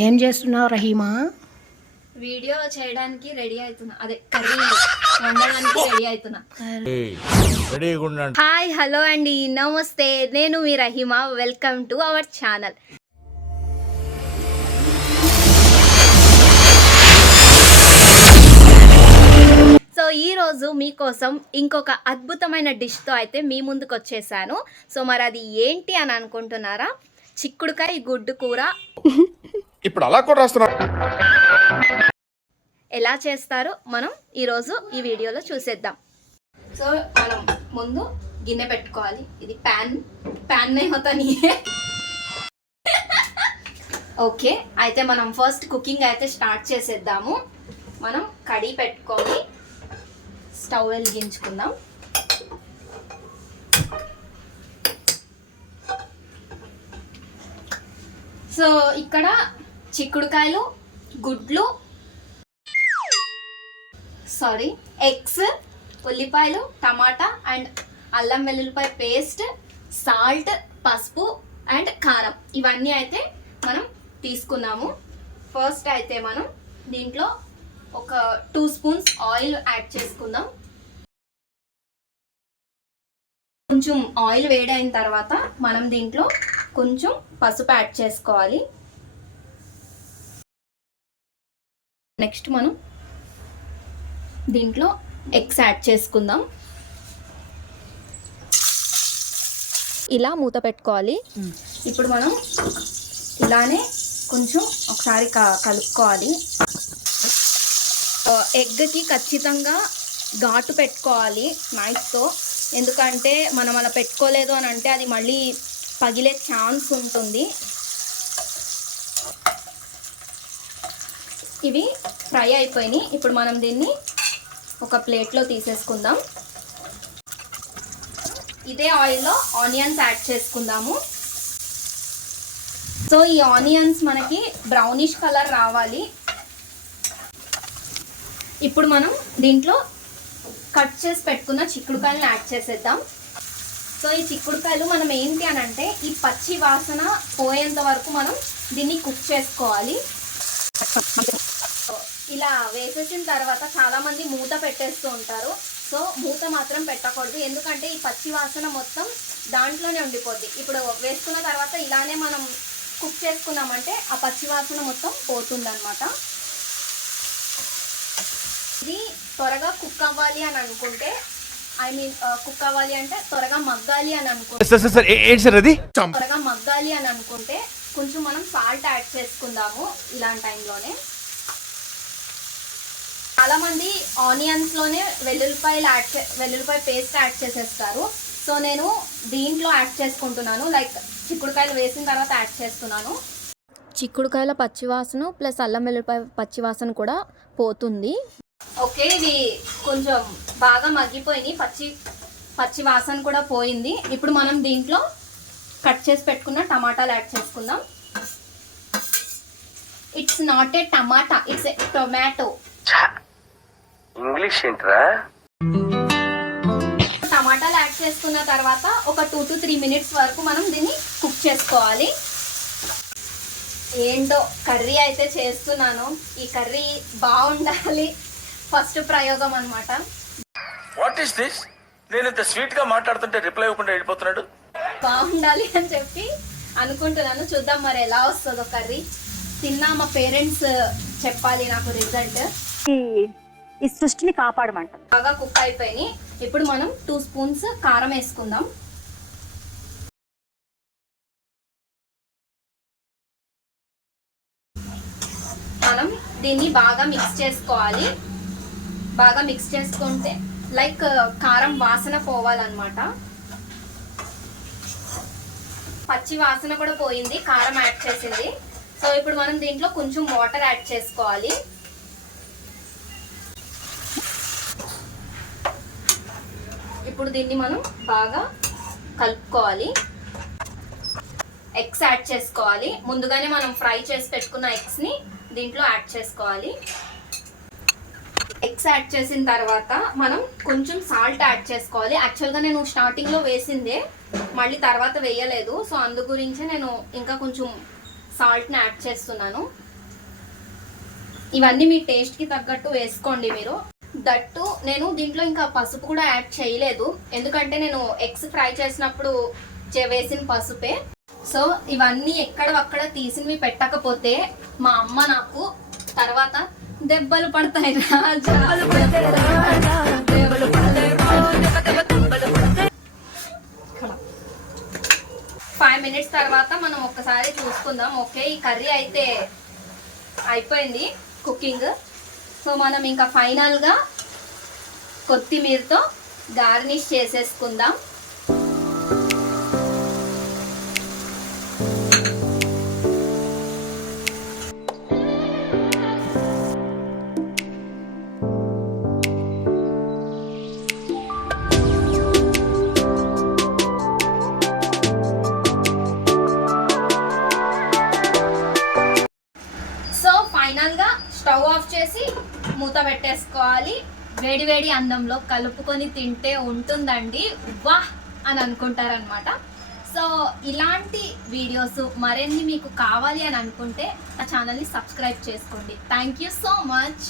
ఏం చేస్తున్నావు రహీమా? వీడియో చేయడానికి రెడీ అవుతున్నా. అదే కర్రీ వండడానికి రెడీ అవుతున్నా. హాయ్ హలో అండి. నమస్తే. నేను మీ Rahima. Welcome to our channel so ఈ రోజు మీకోసం ఇంకొక అద్భుతమైన డిష్తో అయితే మీ ముందుకు వచ్చేసాను. సో మరి అది ఏంటి అని అనుకుంటున్నారా? చిక్కుడుకాయ గుడ్డు కూర. ఇప్పుడు అలా కూడా రాస్తున్నారు ఎలా చేస్తారో మనం ఈరోజు ఈ వీడియోలో చూసేద్దాం. సో మనం ముందు గిన్నె పెట్టుకోవాలి. ఇది ప్యాన్ ప్యాన్ అవుతాని ఓకే అయితే మనం ఫస్ట్ కుకింగ్ అయితే స్టార్ట్ చేసేద్దాము. మనం కడి పెట్టుకొని స్టవ్ వెలిగించుకుందాం. సో ఇక్కడ చిక్కుడుకాయలు గుడ్లు సారీ ఎగ్స్ ఉల్లిపాయలు టమాటా అండ్ అల్లం వెల్లుల్లిపాయ పేస్ట్ సాల్ట్ పసుపు అండ్ కారం. ఇవన్నీ అయితే మనం తీసుకున్నాము. ఫస్ట్ అయితే మనం దీంట్లో ఒక టూ స్పూన్స్ ఆయిల్ యాడ్ చేసుకుందాం. కొంచెం ఆయిల్ వేడైన తర్వాత మనం దీంట్లో కొంచెం పసుపు యాడ్ చేసుకోవాలి. నెక్స్ట్ మనం దీంట్లో ఎగ్స్ యాడ్ చేసుకుందాం. ఇలా మూత పెట్టుకోవాలి. ఇప్పుడు మనం ఇలానే కొంచెం ఒకసారి క- కలుపుకోవాలి. ఎగ్కి ఖచ్చితంగా ఘాటు పెట్టుకోవాలి నైఫ్తో ఎందుకంటే మనం అలా పెట్టుకోలేదు అని అంటే అది మళ్ళీ పగిలే ఛాన్స్ ఉంటుంది. ఇవి ఫ్రై అయిపోయినాయి. ఇప్పుడు మనం దీన్ని ఒక ప్లేట్లో తీసేసుకుందాం. ఇదే ఆయిల్లో ఆనియన్స్ యాడ్ చేసుకుందాము. సో ఈ ఆనియన్స్ మనకి బ్రౌనిష్ కలర్ రావాలి. ఇప్పుడు మనం దీంట్లో కట్ చేసి పెట్టుకున్న చిక్కుడుకాయలను యాడ్ చేసేద్దాం. సో ఈ చిక్కుడుకాయలు మనం ఏంటి అని అంటే ఈ పచ్చి వాసన పోయేంత వరకు మనం దీన్ని కుక్ చేసుకోవాలి. ఇలా వేసేసిన తర్వాత చాలా మంది మూత పెట్టేస్తూ ఉంటారు. సో మూత మాత్రం పెట్టకూడదు. ఎందుకంటే ఈ పచ్చి వాసన మొత్తం దాంట్లోనే ఉండిపోద్ది. ఇప్పుడు వేసుకున్న తర్వాత ఇలానే మనం కుక్ చేసుకున్నామంటే ఆ పచ్చి వాసన మొత్తం పోతుందన్నమాట. ఇది త్వరగా కుక్ అవ్వాలి అని అనుకుంటే ఐ మీన్ కుక్ అవ్వాలి అంటే త్వరగా మగ్గాలి అని అనుకుంటే త్వరగా మగ్గాలి అని అనుకుంటే కొంచెం మనం సాల్ట్ యాడ్ చేసుకుందాము ఇలాంటి టైంలోనే. చాలా మంది ఆనియన్స్లోనే వెల్లుల్లిపాయలు యాడ్ చే వెల్లుల్లిపాయ పేస్ట్ యాడ్ చేసేస్తారు. సో నేను దీంట్లో యాడ్ చేసుకుంటున్నాను. లైక్ చిక్కుడుకాయలు వేసిన తర్వాత యాడ్ చేస్తున్నాను. చిక్కుడుకాయల పచ్చివాసన ప్లస్ అల్లం వెల్లుల్లిపాయ పచ్చివాసన కూడా పోతుంది. ఓకే ఇది కొంచెం బాగా మగ్గిపోయినాయి పచ్చి పచ్చి వాసన కూడా పోయింది. ఇప్పుడు మనం దీంట్లో కట్ చేసి పెట్టుకున్న టమాటాలు యాడ్ చేసుకుందాం. ఇట్స్ నాట్ ఏ టమాటా ఇట్స్ ఏ టొమాటో. ఇంగ్లీష్ ఏంట్రా? టమాటాలు యాడ్ చేసుకున్న తర్వాత ఒక టూ టు త్రీ మినిట్స్ వరకు మనం దీన్ని కుక్ చేసుకోవాలి. ఏంటో కర్రీ అయితే చేస్తున్నాను. ఈ కర్రీ బాగుండాలి. ఫస్ట్ ప్రయోగం అన్నమాట. వాట్ ఈస్ దిస్ నేను ఇంత స్వీట్గా మాట్లాడుతుంటే రిప్లై ఇవ్వకుండా వెళ్ళిపోతున్నాడు. బాగుండాలి అని చెప్పి అనుకుంటున్నాను. చూద్దాం మరి ఎలా వస్తుందో కర్రీ. తిన్నా మా పేరెంట్స్ చెప్పాలి నాకు రిజల్ట్ ఈ- సృష్టిని కాపాడమంట. బాగా కుక్ అయిపోయినాయి. ఇప్పుడు మనం టూ స్పూన్స్ కారం వేసుకుందాం. మనం దీన్ని బాగా మిక్స్ చేసుకోవాలి. బాగా మిక్స్ చేసుకుంటే లైక్ కారం వాసన పోవాలన్నమాట. పచ్చి వాసన కూడా పోయింది. కారం యాడ్ చేసింది. సో ఇప్పుడు మనం దీంట్లో కొంచెం వాటర్ యాడ్ చేసుకోవాలి. ఇప్పుడు దీన్ని మనం బాగా కలుపుకోవాలి. ఎగ్స్ యాడ్ చేసుకోవాలి. ముందుగానే మనం ఫ్రై చేసి పెట్టుకున్న ఎగ్స్ని దీంట్లో యాడ్ చేసుకోవాలి. ఎగ్స్ యాడ్ చేసిన తర్వాత మనం కొంచెం సాల్ట్ యాడ్ చేసుకోవాలి. యాక్చువల్గా నేను స్టార్టింగ్లో వేసిందే మళ్ళీ తర్వాత వేయలేదు. సో అందు గురించే నేను ఇంకా కొంచెం సాల్ట్ని యాడ్ చేస్తున్నాను. ఇవన్నీ మీ టేస్ట్కి తగ్గట్టు వేసుకోండి మీరు. దట్టు నేను దీంట్లో ఇంకా పసుపు కూడా యాడ్ చేయలేదు. ఎందుకంటే నేను ఎగ్స్ ఫ్రై చేసినప్పుడు చే- వేసిన పసుపే. సో ఇవన్నీ ఎక్కడ అక్కడ తీసినవి పెట్టకపోతే మా అమ్మ నాకు తర్వాత దెబ్బలు పడతాయి ఫైవ్ మినిట్స్ తర్వాత మనం ఒక్కసారి చూసుకుందాం. ఓకే ఈ కర్రీ అయితే అయిపోయింది. కుకింగ్ సో మనం ఇంకా ఫైనల్గా కొత్తిమీరతో గార్నిష్ చేసేసుకుందాం. మూత పెట్టేసుకోవాలి వేడి వేడి అన్నంలో కలుపుకొని తింటే ఉంటుందండి. వాహ్ అని అనుకుంటారనమాట సో ఇలాంటి వీడియోస్ మరిన్ని మీకు కావాలి అని అనుకుంటే నా ఛానల్ని సబ్స్క్రైబ్ చేసుకోండి. Thank you so much